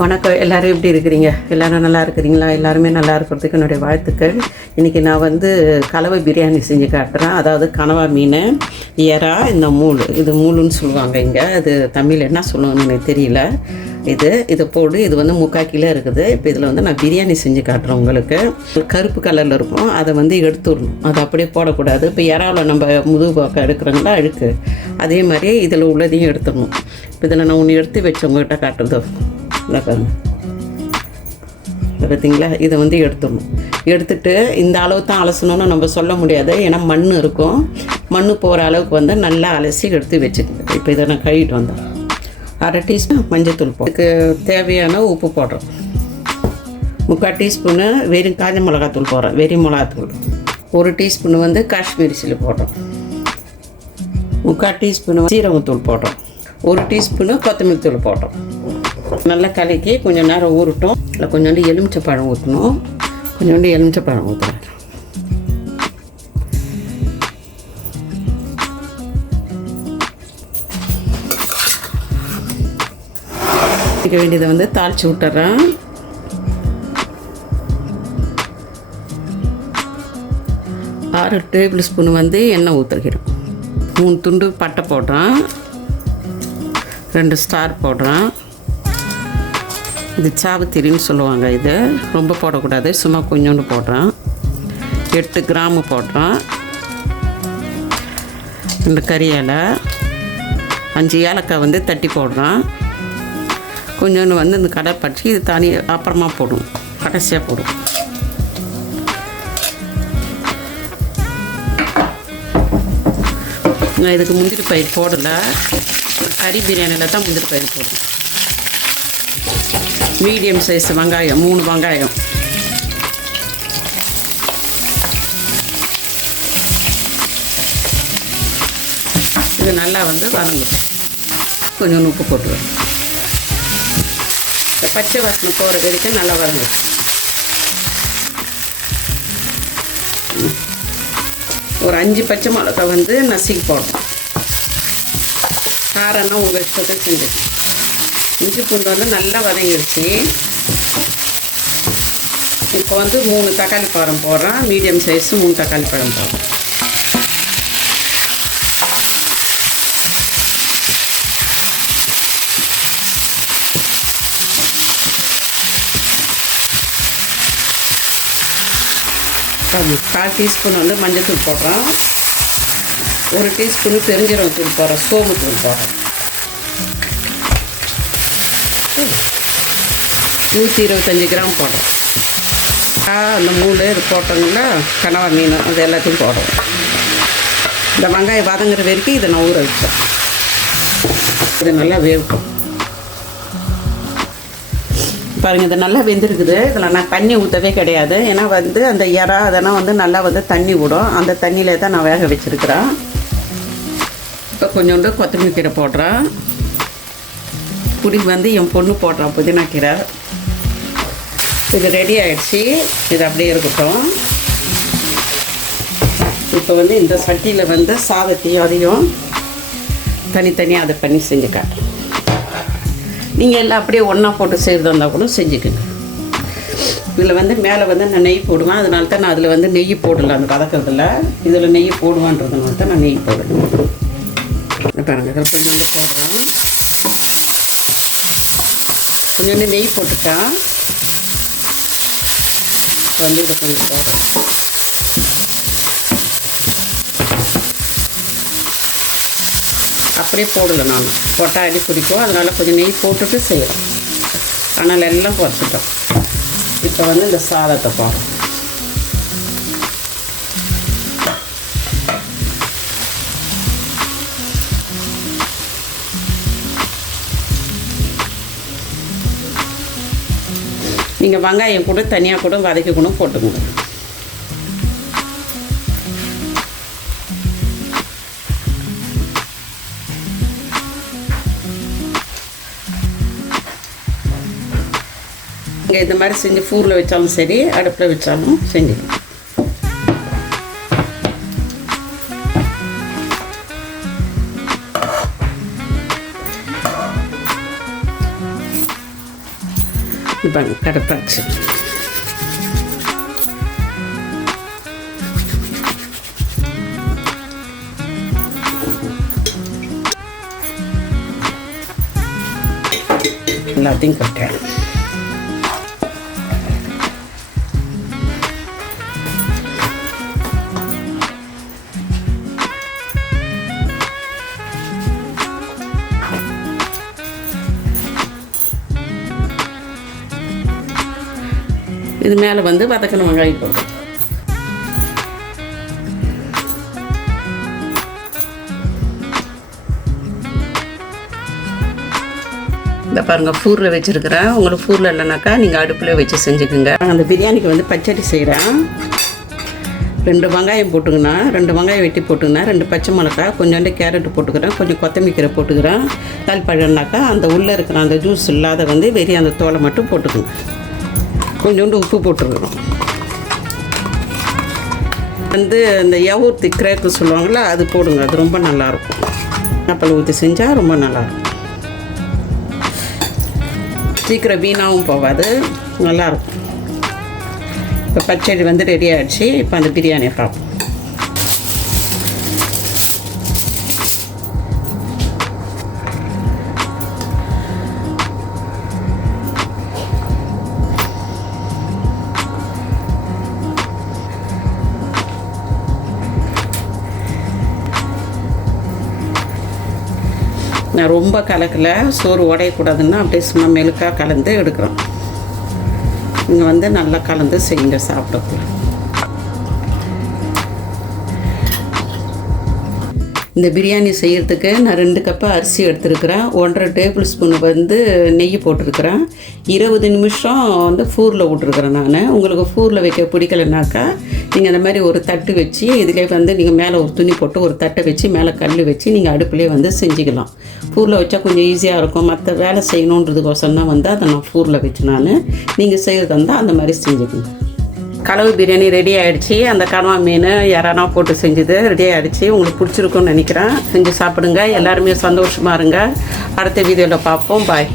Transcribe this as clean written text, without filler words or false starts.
வணக்கம். எல்லோரும் எப்படி இருக்கிறீங்க? எல்லோரும் நல்லா இருக்கிறீங்களா? எல்லாருமே நல்லா இருக்கிறதுக்கு என்னுடைய வாழ்த்துக்கள். இன்றைக்கி நான் கலவை பிரியாணி செஞ்சு காட்டுறேன். அதாவது கனவா மீன், எறா, இந்த இது மூளுன்னு சொல்லுவாங்க இங்கே. அது தமிழ் என்ன சொல்லுவாங்கன்னு எனக்கு தெரியல. இது போடு. இது 3/4 கிலோ இருக்குது. இப்போ இதில் நான் பிரியாணி செஞ்சு காட்டுறேன் உங்களுக்கு. கருப்பு கலரில் இருக்கும், அதை எடுத்துடணும். அதை அப்படியே போடக்கூடாது. இப்போ இறாவில் நம்ம முதுகு பக்கம் எடுக்கிறோங்களா அழுக்கு, அதே மாதிரியே இதில் உள்ளதையும் எடுத்துடணும். இப்போ இதில் நான் ஒன்று எடுத்து வச்சவங்ககிட்ட காட்டுறது பாருங்க. பார்த்தீங்களா? இதை எடுத்துடணும். எடுத்துட்டு இந்த அளவு தான் அலசணும்னு நம்ம சொல்ல முடியாது, ஏன்னா மண் இருக்கும். மண் போகிற அளவுக்கு நல்லா அலசி எடுத்து வச்சுக்கோங்க. இப்போ இதை நான் கழுவிட்டு வந்தேன். 1/2 டீஸ்பூன் மஞ்சள் தூள் இதுக்கு தேவையான உப்பு போடுறோம். 3/4 டீஸ்பூனு வெறும் காஞ்ச மிளகாத்தூள் போடுறோம், வெறி மிளகாத்தூள். 1 டீஸ்பூன் காஷ்மீரி சில்லி போடுறோம். 3/4 டீஸ்பூன் சீரகத்தூள் போடுறோம். 1 டீஸ்பூனு கொத்தமல்லி தூள் போடுறோம். நல்லா கலக்கி கொஞ்சம் நேரம் ஊறட்டும். இல்லை கொஞ்சோண்டு எலுமிச்சப்பழம் ஊற்றணும். கொஞ்சோண்டு எலுமிச்சப்பழம் ஊற்றுறேன். வைக்க வேண்டியதை தாளித்து விட்டுறேன். ஆறு டேபிள் ஸ்பூன் எண்ணெய் ஊற்றிக்கிறோம். 3 துண்டு பட்டை போடுறேன், 2 ஸ்டார் போடுறேன். இது சாவுத்திரின்னு சொல்லுவாங்க. இது ரொம்ப போடக்கூடாது, சும்மா கொஞ்சோண்டு போடுறேன். 8 கிராம்பு போடுறேன். 2 கறி இலை, 5 ஏலக்காய் தட்டி போடுறேன். கொஞ்சோண்டு இந்த கடை பற்றி இது தனி அப்புறமா போடும், கடைசியாக போடும். நான் இதுக்கு முந்திரி பயிர் போடலை, கறி பிரியாணியில் தான் முந்திரி பயிர் போடும். மீடியம் சைஸ் வெங்காயம் 3 வெங்காயம். இது நல்லா வதங்கட்டும். கொஞ்சம் உப்பு போட்டுருவேன். பச்சை வாசனை போகிற வரைக்கும் நல்லா வதங்கும். ஒரு 5 பச்சை மிளகா நசுக்கி போடுறோம். காரம்னா உங்கள் இஷ்டத்தை செஞ்சுக்கணும். இஞ்சி பூண்டு நல்லா வதங்கிடுச்சு. இப்போ 3 தக்காளி பழம் போடுறேன். மீடியம் சைஸு 3 தக்காளி பழம் போடுறோம். அது 1/4 டீஸ்பூன் மஞ்சள் தூள் போடுறோம். 1 டீஸ்பூன் பெருஞ்சீரகம் தூள் போடுறோம். சோம்பு தூள் போடுறோம். 125 கிராம் போடுறோம். அந்த இது போட்டோங்கன்னா கனவா மீன் அது எல்லாத்தையும் போடுறோம். இந்த வெங்காயம் வதங்குற வரைக்கும் இதை நான் ஊற வச்சேன். இது நல்லா வேகும். பாருங்கள், இது நல்லா வெந்திருக்குது. இதில் நான் தண்ணி ஊற்றவே கிடையாது, ஏன்னா அந்த இறா அதெல்லாம் நல்லா தண்ணி விடும். அந்த தண்ணியிலே தான் நான் வேக வச்சுருக்கிறேன். இப்போ கொஞ்சோண்டு கொத்தமல்லி கீரை போடுறேன். புளி என் பொண்ணு போடுறான், புதினா கீரை. இது ரெடி ஆகிடுச்சு. இது அப்படியே இருக்கட்டும். இப்போ இந்த சட்டியில் சாதத்தையும் அதையும் தனித்தனியாக அதை பண்ணி செஞ்சு காட்டுறேன். நீங்கள் எல்லாம் அப்படியே ஒன்றா போட்டு செய்கிறதா இருந்தால் கூட செஞ்சுக்கோங்க. இதில் மேலே நான் நெய் போடுவேன். அதனால தான் நான் அதில் நெய் போடல. அந்த வதக்கிறதுல இதில் நெய் போடுவான்றதுனால தான் நான் நெய் போடணும். பாருங்கள், இதில் கொஞ்சோண்டு போடுறேன். கொஞ்சோண்டு நெய் போட்டுட்டேன். இதை கொஞ்சம் போடுறேன். அப்படியே போடலை, நான் போட்டால் அடி பிடிக்கும். அதனால் கொஞ்சம் நெய் போட்டுட்டு செய்கிறேன். ஆனால் எல்லாம் குறைச்சிட்டோம். இப்போ இந்த சாதத்தை போடுறோம். நீங்கள் வெங்காயம் கூட தனியாக கூட வதக்கி கூட போட்டுக்கணும். நீங்கள் இந்த மாதிரி செஞ்சு ஃபூரில் வச்சாலும் சரி, அடுப்பில் வச்சாலும் செஞ்சுக்கணும். இப்போ கடுப்பாச்சு. எல்லாத்தையும் கொட்டேன். இது மேலே வந்து வதக்கணும் வெங்காயம் போட்டு. இந்த பாருங்கள் ஃபூரில் வச்சுருக்கிறேன். உங்களுக்கு ஃபூரில் இல்லைனாக்கா நீங்கள் அடுப்பில் வச்சு செஞ்சுக்குங்க. அந்த பிரியாணிக்கு வந்து பச்சடி செய்கிறேன். 2 வெங்காயம் போட்டுக்கினா, 2 வெங்காயம் வெட்டி போட்டுக்கினா, 2 பச்சை மிளகா, கொஞ்சோண்டு கேரட்டு போட்டுக்கிறேன், கொஞ்சம் கொத்தமல்லி கீரை போட்டுக்கிறேன். பழம்னாக்கா அந்த உள்ளே இருக்கிற அந்த ஜூஸ் இல்லாத வந்து வெறும் அந்த தோலை மட்டும் போட்டுக்கணும். கொஞ்சோண்டு உப்பு போட்டுருக்கணும். வந்து இந்த யவூர்த்தி கிரேக்கு சொல்லுவாங்களா, அது போடுங்க. அது ரொம்ப நல்லாயிருக்கும். ஆப்பிள் ஊற்றி செஞ்சால் ரொம்ப நல்லாயிருக்கும். சீக்கிரம் வீணாகவும் போகாது, நல்லாயிருக்கும். இப்போ பச்சடி வந்து ரெடி ஆகிடுச்சு. இப்போ அந்த பிரியாணியை பார்ப்போம். நான் ரொம்ப கலக்கலை, சோறு உடையக்கூடாதுன்னா அப்படியே சும்மா மெழுக்காக கலந்து எடுக்கிறோம். நீங்கள் வந்து நல்லா கலந்து செய்யுங்க சாப்பிடக்கூடாது. இந்த பிரியாணி செய்கிறதுக்கு நான் 2 கப்பு அரிசி எடுத்துருக்கிறேன். 1.5 டேபிள் ஸ்பூன் வந்து நெய் போட்டிருக்கிறேன். 20 நிமிஷம் வந்து ஃபூரில் விட்டுருக்குறேன் நான். உங்களுக்கு ஃபூரில் வைக்க பிடிக்கலைனாக்கா நீங்கள் அந்த மாதிரி ஒரு தட்டு வச்சு இதிலே வந்து நீங்கள் மேலே ஒரு துணி போட்டு ஒரு தட்டை வச்சு மேலே கல் வச்சு நீங்கள் அடுப்புலேயே வந்து செஞ்சுக்கலாம். ஃபூரில் வச்சா கொஞ்சம் ஈஸியாக இருக்கும். மற்ற வேலை செய்யணுன்றதுக்கோசரம் தான் வந்து அதை நான் ஃபூரில் வச்சு நீங்கள் செய்கிறதா இருந்தால் அந்த மாதிரி செஞ்சுக்கோங்க. கலவு பிரியாணி ரெடி ஆகிடுச்சி. அந்த கனவா மீன் யாரானா போட்டு செஞ்சது ரெடி ஆகிடுச்சி. உங்களுக்கு பிடிச்சிருக்குன்னு நினைக்கிறேன். செஞ்சு சாப்பிடுங்க. எல்லாருமே சந்தோஷமாக இருங்க. அடுத்த வீடியோவில் பார்ப்போம். பாய்.